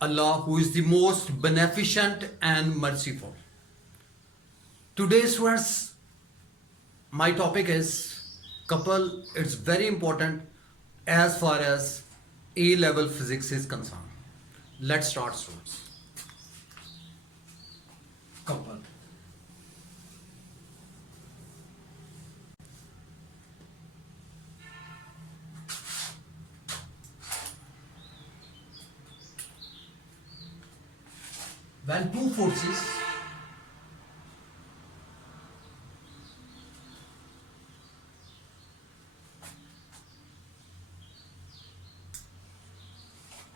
Allah, who is the most beneficent and merciful. Today's verse, my topic is couple. It's very important as far as A level physics is concerned. Let's start, students. Couple. When two forces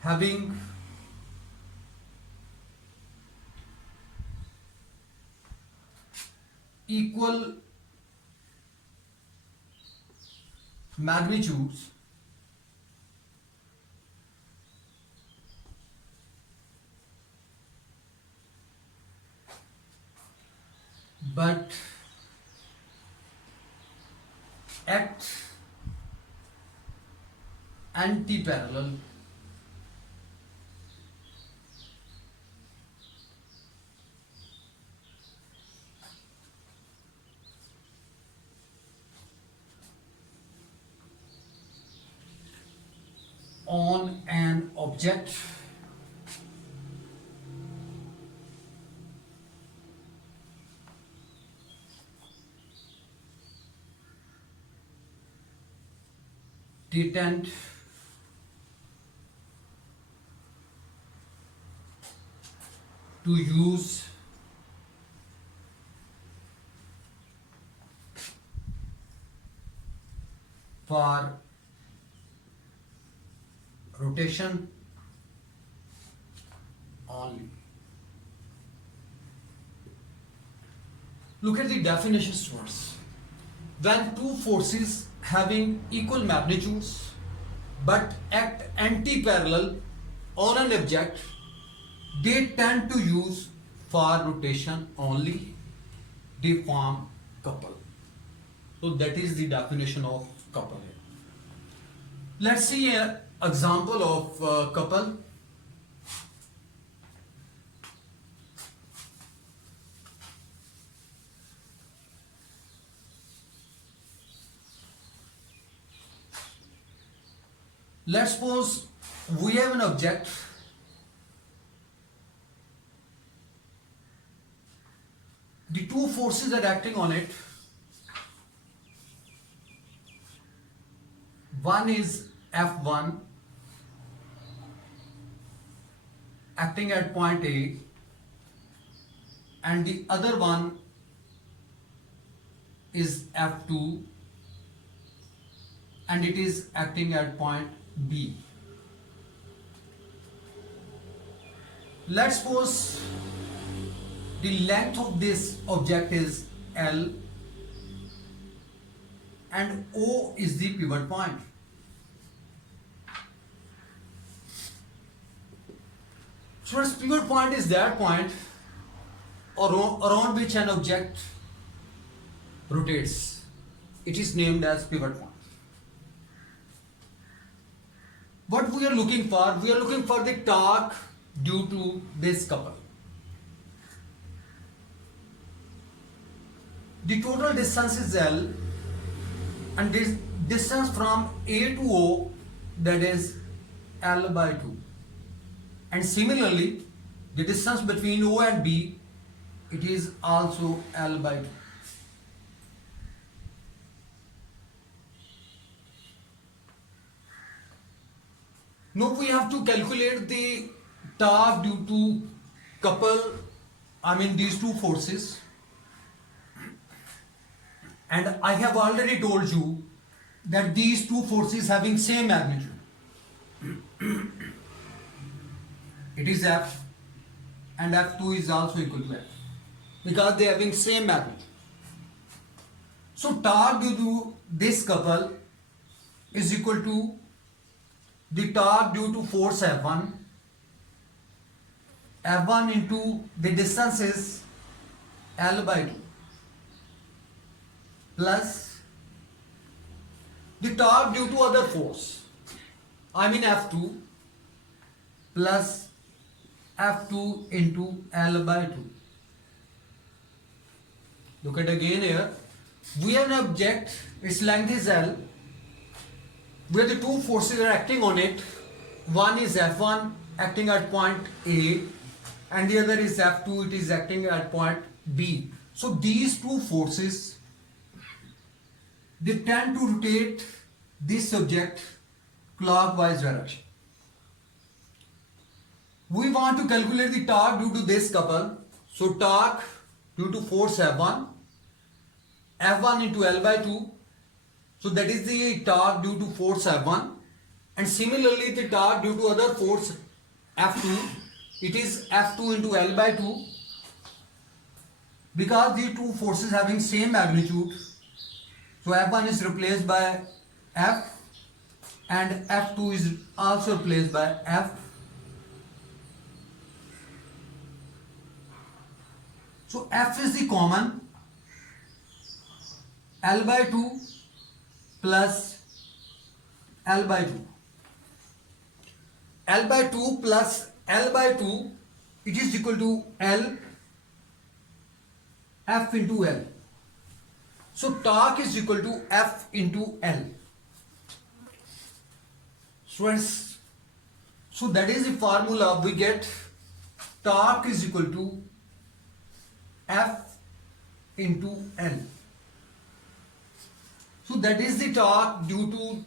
having equal magnitudes but act anti-parallel on an object they tend to use for rotation only. Look at the definitions first. When two forces having equal magnitudes but act anti-parallel on an object, they tend to use for rotation only. They form couple. So that is the definition of couple here. Let's see an example of couple. Let's suppose we have an object the two forces are acting on it. One is F1 acting at point A and the other one is F2 and it is acting at point B. Let's suppose the length of this object is L and O is the pivot point. So its pivot point is that point around which an object rotates. It is named as pivot point. What we are looking for? We are looking for the torque due to this couple. The total distance is L and this distance from A to O, that is L by 2. And similarly, the distance between O and B, it is also L by 2. Now we have to calculate the torque due to these two forces. And I have already told you that these two forces having same magnitude. It is F and F2 is also equal to F because they are having same magnitude. So torque due to this couple is equal to the torque due to force F1 into the distance is L by 2 plus the torque due to other force, F2 plus F2 into L by 2. Look at again here. We have an object, its length is L, where the two forces are acting on it. One is F1 acting at point A and the other is F2, it is acting at point B. So these two forces, they tend to rotate this object clockwise direction. We want to calculate the torque due to this couple. So torque due to force F1, F1 into L by 2. So that is the torque due to force F1. And similarly the torque due to other force F2, it is F2 into L by 2. Because these two forces having same magnitude, so F1 is replaced by F and F2 is also replaced by F. So F is the common, L by 2 plus L by 2. L by 2 plus L by 2, it is equal to L F into L. So torque is equal to F into L. So that is the formula we get. Torque is equal to F into L. So that is the torque due to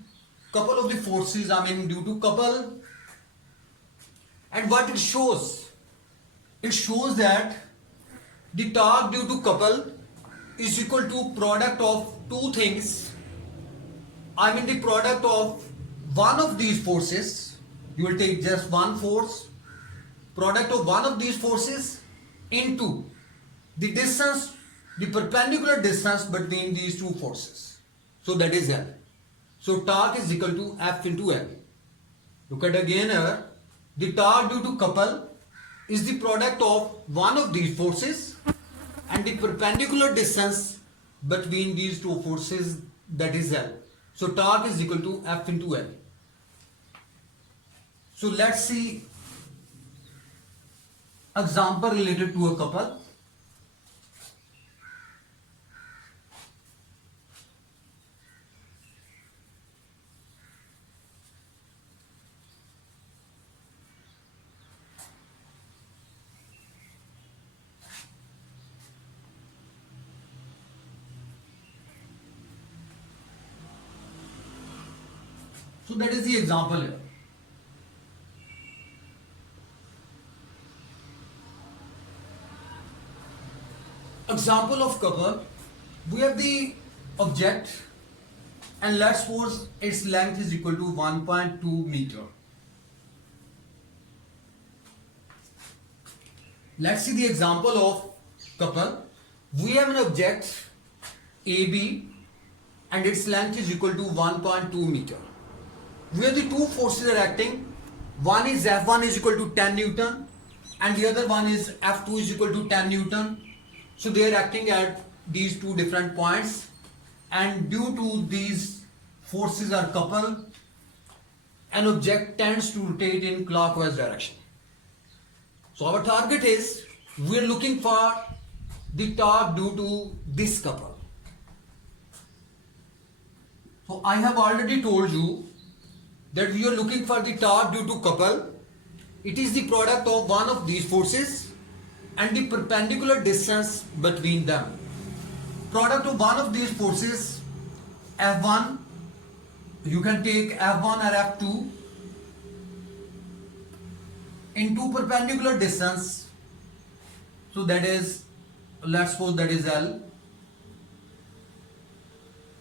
couple of the forces, due to couple. And what it shows? It shows that the torque due to couple is equal to product of two things. The product of one of these forces. You will take just one force. Product of one of these forces into the distance, the perpendicular distance between these two forces. So that is L. So torque is equal to F into L. Look at again here. The torque due to couple is the product of one of these forces and the perpendicular distance between these two forces, that is L. So torque is equal to F into L. So let's see example related to a couple. So that is the example here. Example of couple. We have the object and let's suppose its length is equal to 1.2 meter. Let's see the example of couple. We have an object AB and its length is equal to 1.2 meter. Where the two forces are acting, one is F1 is equal to 10 Newton and the other one is F2 is equal to 10 Newton. So they are acting at these two different points, and due to these forces are coupled, an object tends to rotate in clockwise direction. So our target is, we are looking for the torque due to this couple. So I have already told you that we are looking for the torque due to couple. It is the product of one of these forces and the perpendicular distance between them. Product of one of these forces, F1, you can take F1 or F2 into perpendicular distance. So that is, let's suppose that is L.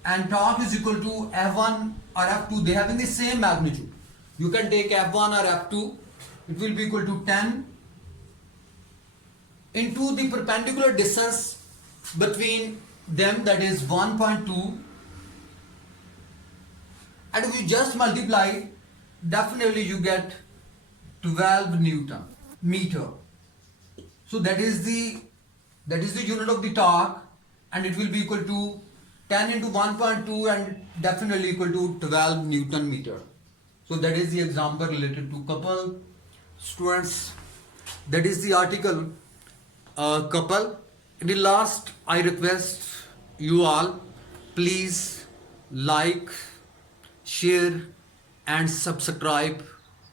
And torque is equal to F1 or F2, they having the same magnitude. You can take F1 or F2, it will be equal to 10 into the perpendicular distance between them, that is 1.2, and if you just multiply, definitely you get 12 Newton meter. So that is the unit of the torque, and it will be equal to 10 into 1.2 and definitely equal to 12 Newton meter. So that is the example related to couple. Students, That is the article couple. In the last, I request you all, please like, share and subscribe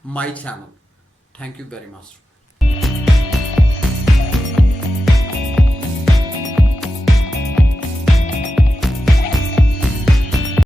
my channel. Thank you very much.